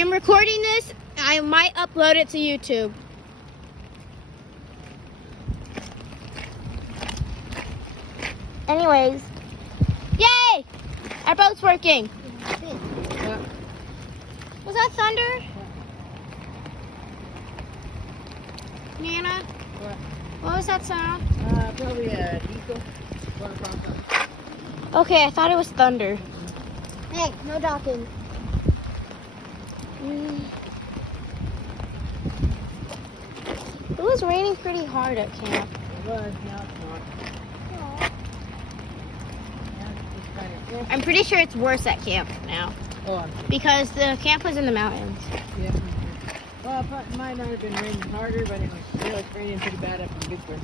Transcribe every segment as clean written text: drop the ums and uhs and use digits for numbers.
am recording this. I might upload it to YouTube. Anyways. Yay! Our boat's working. Was that thunder? Nana? What was that sound? Probably a diesel. Okay, I thought it was thunder. Hey, no docking. It was raining pretty hard at camp. It was, now it's not. Now it's just kind of, I'm pretty sure it's worse at camp now oh, I'm sure. because the camp was in the mountains. Yeah. Well, it might not have been raining harder, but it was raining pretty bad up in Big Bear.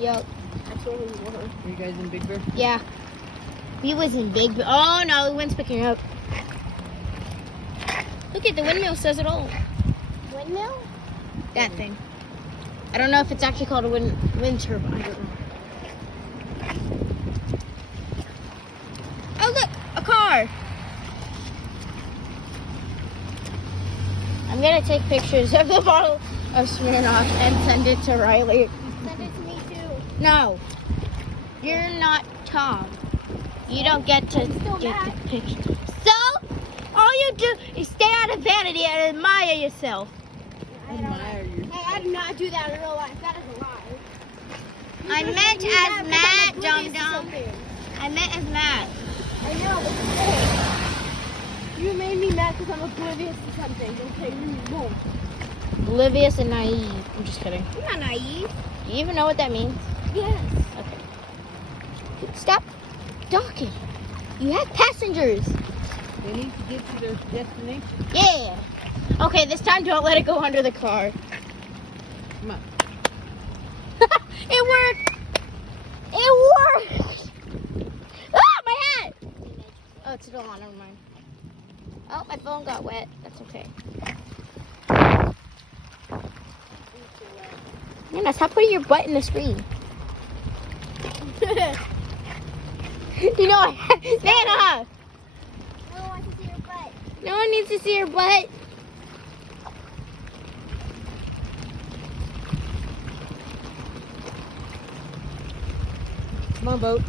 Yep. That's where we were. Were you guys in Big Bear? Yeah. We was in big. Oh no, the wind's picking up. Look at the windmill says it all. Windmill? That thing. I don't know if it's actually called a wind turbine. Oh look, a car. I'm gonna take pictures of the bottle of Smirnoff and send it to Riley. Send it to me too. No, you're not Tom. You don't get to still get mad. the picture. So, all you do is stay out of vanity and admire yourself. Admire you. Hey, I did not do that in real life. That is a lie. I meant as Matt, dum dum. I meant as Matt. I know, but hey, you made me mad because I'm oblivious to something. Okay, you won't. Oblivious and naive. I'm just kidding. You're not naive. Do you even know what that means? Yes. Okay. Stop docking. You have passengers. They need to get to their destination. Yeah. Okay, this time don't let it go under the car. Come on. It worked. It worked. Ah, my hat. Oh, it's still on. Never mind. Oh, my phone got wet. That's okay. Nana, stop putting your butt in the screen. You know, Nana. No one wants to see your butt. No one needs to see your butt. Come on, boat.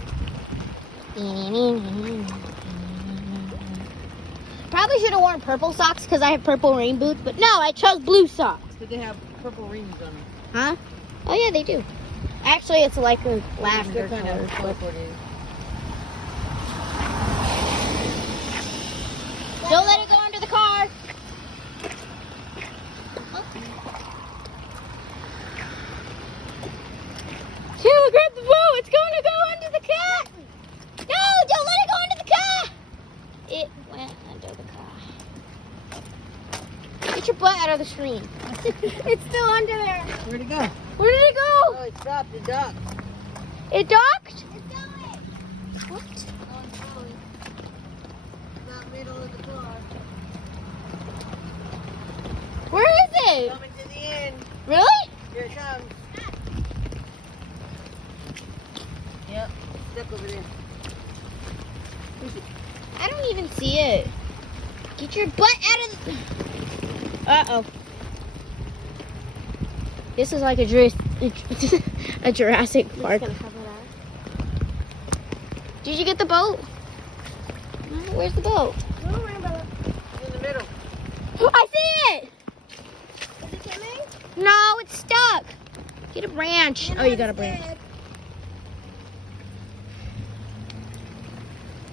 Probably should have worn purple socks because I have purple rain boots, but no, I chose blue socks. Did they have purple rings on them? Huh? Oh yeah, they do. Actually, it's like a lavender They're kind color. of teleported. Don't let it go under the car. Sheila, grab the boat. It's going to go under the car. No, don't let it go under the car. It went under the car. Get your butt out of the screen. It's still under there. Where'd it go? Where did it go? Oh, it stopped. It docked. It docked? It's going. What? Oh, it's going. It's not middle of the car. Where is it? Coming to the end. Really? Here it comes. Yep. Stuck over there. I don't even see it. Get your butt out of the... Uh-oh. This is like a Jurassic Park. Did you get the boat? Where's the boat? It's in the middle. I see it! Is it coming? No, it's stuck. Get a branch. Oh, you got a branch.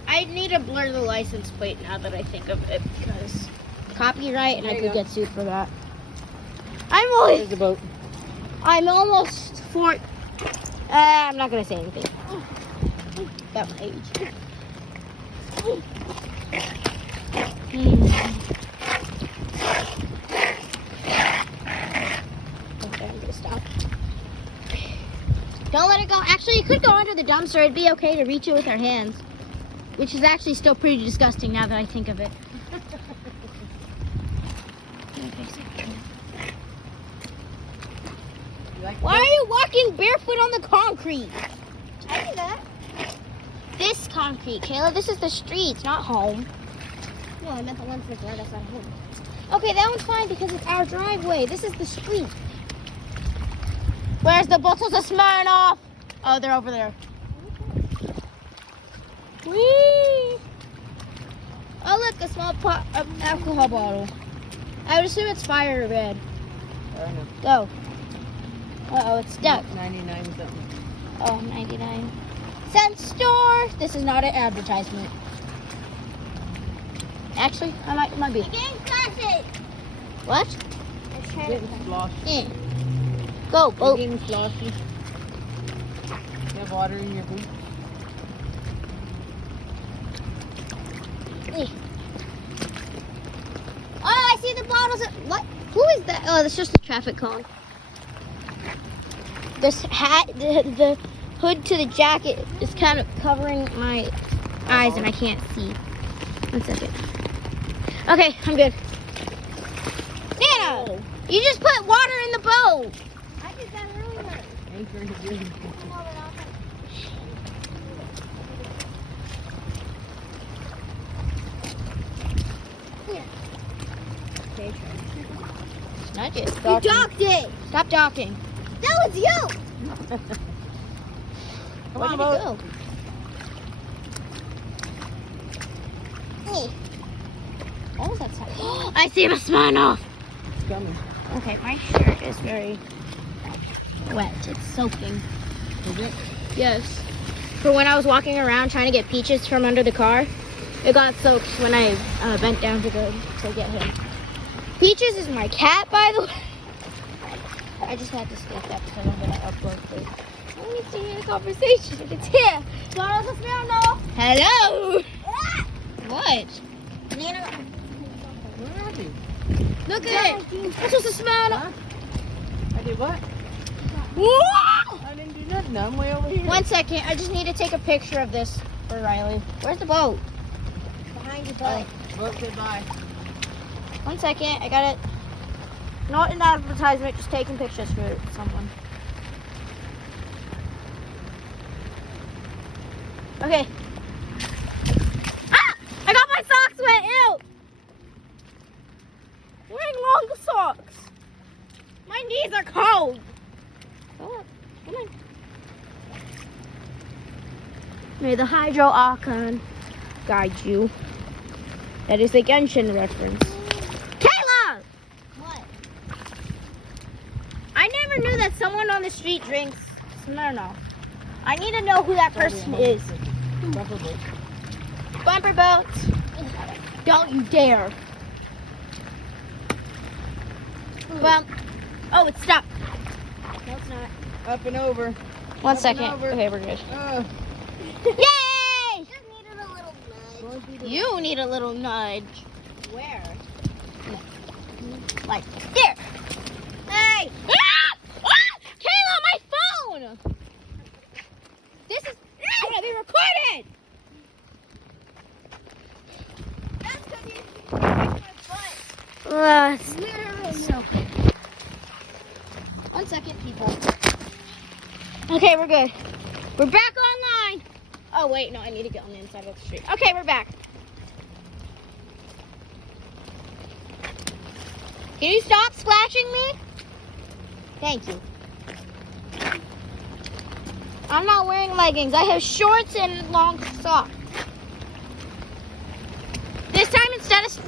I need to blur the license plate now that I think of it because copyright and I There you could go. get sued for that. There's the boat. I'm almost I'm not gonna say anything about my age. Okay, I'm gonna stop. Don't let it go. Actually, it could go under the dumpster. It'd be okay to reach it with our hands, which is actually still pretty disgusting now that I think of it. You like Why are you walking barefoot on the concrete? I do that. This concrete, Kayla. This is the streets, not home. No, I meant the ones like right outside home. Okay, that one's fine because it's our driveway. This is the street. Where's the bottles of Smirnoff? Oh, they're over there. Whee! Oh, look, a small alcohol bottle. I would assume it's fire red. I don't know. Go. Uh-oh, it's stuck. 99 something. Oh, 99-cent store. This is not an advertisement. Actually, it might be. Getting classic. What? Getting sloshy. Yeah. Go, You're boat. getting sloshy. You have water in your boot. Oh, I see the bottles. What? Who is that? Oh, that's just a traffic cone. This hat, the hood to the jacket is kind of covering my eyes and I can't see. 1 second. Okay, I'm good. Nana, you just put water in the boat. I did that earlier. Ain't very good. Okay. Not just You talking. docked it. Stop talking. That was you. Come Where on, did boat. it go? Hey. What was that sound? I see him smile off. It's coming. Okay, my shirt is very wet. It's soaking. Is it? Yes. For when I was walking around trying to get Peaches from under the car, it got soaked when I bent down to go to get him. Peaches is my cat, by the way. I just had to state that because I'm going to upload this. I need to hear the conversation. It's here. Bottles of Smirnoff. Hello. Ah! What? Nana. Where are you? Look at it. I'm supposed to smile. Huh? I did what? Whoa! I didn't do nothing. I'm way over here. 1 second. I just need to take a picture of this for Riley. Where's the boat? Behind your butt. Boat said bye. 1 second. I got it. Not an advertisement, just taking pictures for someone. Okay. Ah! I got my socks wet. Ew! I'm wearing long socks. My knees are cold. Go up. Come on. May the Hydro Archon guide you. That is a Genshin reference. Kayla! What? I never knew that someone on the street drinks Smirnoff. I need to know who that person is. Bumper boat. Bumper boats. Don't you dare. Well, oh, it's stuck. No, it's not. Up and over. 1 Up second. and over. Okay, we're good. Yay! Just needed a little nudge. Going through the- You need a little nudge. Where? Like here. Hey! Ah! Ah! Kayla, my phone! This is gonna be recorded! That's because you my butt. Literally. So good. 1 second, people. Okay, we're good. We're back online. Oh, wait, no, I need to get on the inside of the street. Okay, we're back. Can you stop splashing me? Thank you. I'm not wearing leggings. I have shorts and long socks. This time instead of...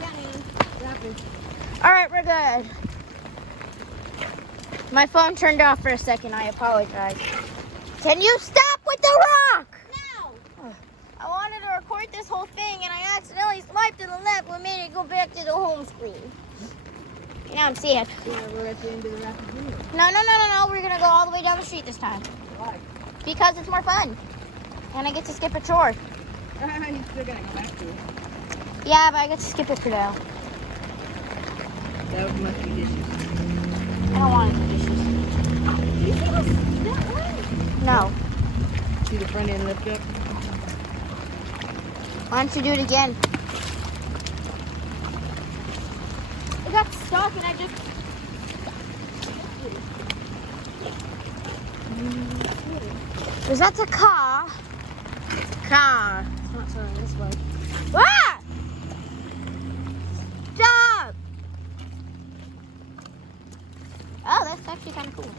All right, we're good. My phone turned off for a second. I apologize. Can you stop with the rock? No. I wanted to record this whole thing and I accidentally swiped to the left, what made it go back to the home screen. Now I'm sad. Yeah, we're at the end of the rapid anyway. No. We're going to go all the way down the street this time. Why? Because it's more fun. And I get to skip a chore. You're still gonna go back to it. Yeah, but I get to skip it for now. That must be dishes. I don't want any dishes. You see this? That way. No. See the front end lift up? Why don't you do it again? It got stuck and I just... Is that a car? It's a car. It's not turning this way. Ah! It's actually kind of cool.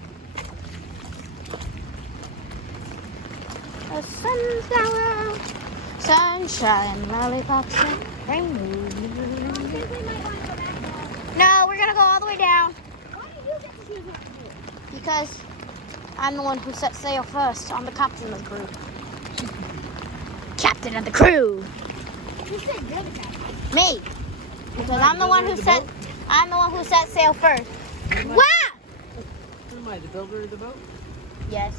A sunflower, sunshine, lollipops, and rainbow. No, we're gonna go all the way down. Why do you get to choose what to do? Because I'm the one who set sail first. I'm the captain of the crew. Captain of the crew. Who said you're the captain? Me. Because I'm the one who set sail first. What? Who am I, the builder of the boat? Yes.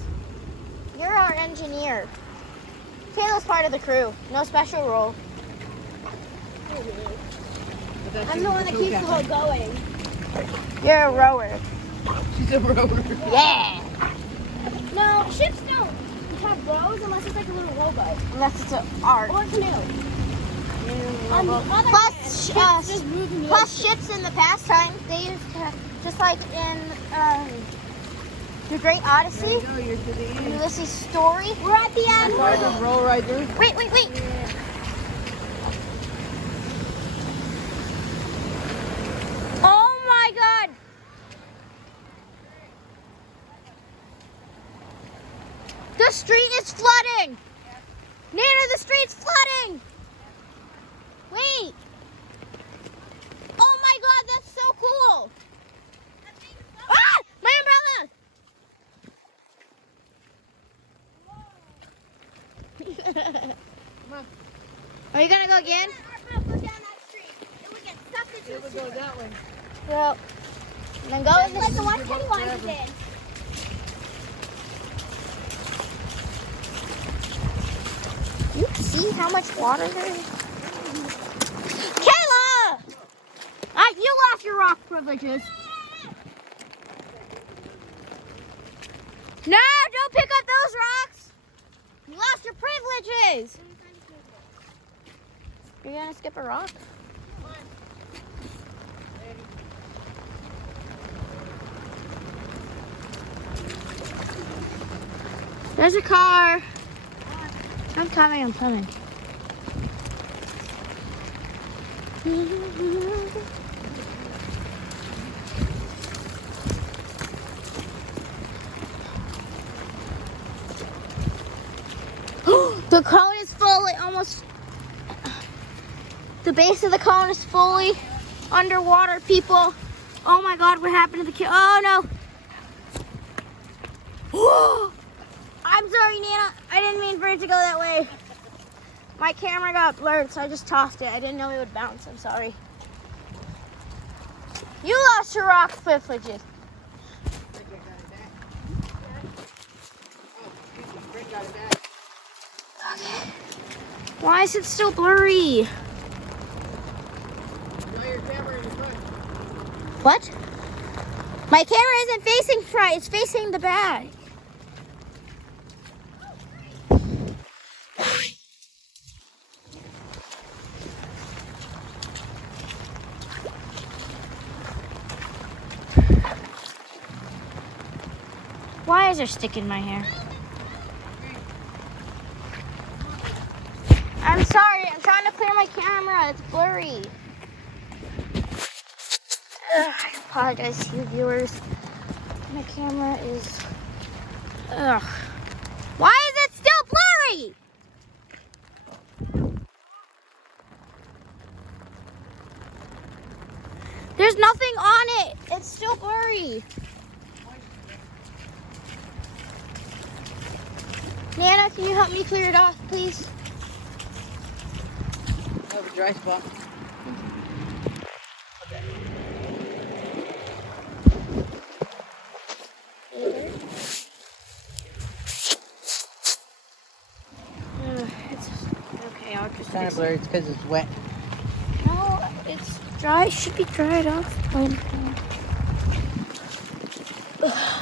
You're our engineer. Taylor's part of the crew. No special role. I'm the one that keeps the boat going. You're a rower. She's a rower. Yeah. No, ships don't have rows unless it's like a little rowboat. Unless it's an art. Or a canoe. On the other hand, Plus, ships just move in the plus ocean. ships in the past times, they used to, just like in The Great Odyssey, There you go, you're to the end. Ulysses' story. We're at the end. Car don't roll right there. Wait. Oh my God. The street is flooding. Nana, the street's flooding. Wait. Oh my God, that's so cool. Ah, my umbrella. Come on. Are you gonna go again? Our boat goes down that street. It would get sucked into It the would sea. go that way. Well, then go in Like this. the one Pennywise did. You see how much water there is? Kayla! You lost your rock privileges. No, don't pick up those rocks. You lost your privileges. You're gonna skip a rock? There's a car. I'm coming. The cone is fully the base of the cone is fully underwater, people. Oh my God, what happened to the kid? Oh no. I'm sorry, Nana. I didn't mean for it to go that way. My camera got blurred, so I just tossed it. I didn't know it would bounce. I'm sorry. You lost your rock privileges. I think I got it back. Oh, excuse me, Brent got it back. Okay. Why is it still blurry? Now your camera in front. What? My camera isn't facing front. It's facing the back. Why is there stick in my hair? I'm sorry. I'm trying to clear my camera. It's blurry. I apologize to you viewers. My camera is... Ugh. Why is it still blurry? There's nothing on it. It's still blurry. Nana, can you help me clear it off, please? I have a dry spot. It's okay. I'll just It's kind fix of blurry. It's because it's wet. No, it's dry. It should be dried off.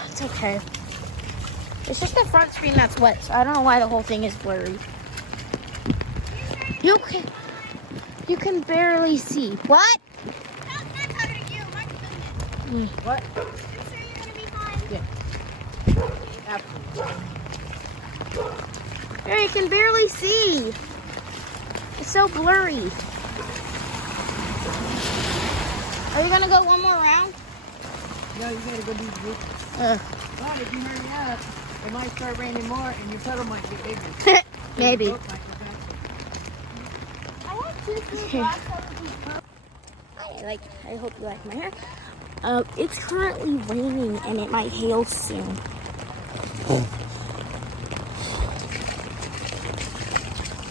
It's okay. It's just the front screen that's wet, so I don't know why the whole thing is blurry. You can barely see. What? What? I'm sure you're gonna be fine. Yeah. Absolutely. There, you can barely see. It's so blurry. Are you gonna go one more round? go. You gotta go do this. Ugh. But if you hurry up, it might start raining more and your puddle might get bigger. Maybe. Your boat might go faster. I want to see glass over I hope you like my hair. It's currently raining and it might hail soon.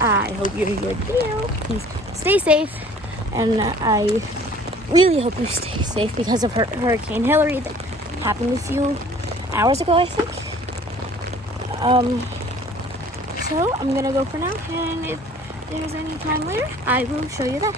I hope you enjoyed the video. Please stay safe, and I really hope you stay safe because of Hurricane Hillary that happened a few hours ago, I think. So I'm gonna go for now, and if there's any time later, I will show you that.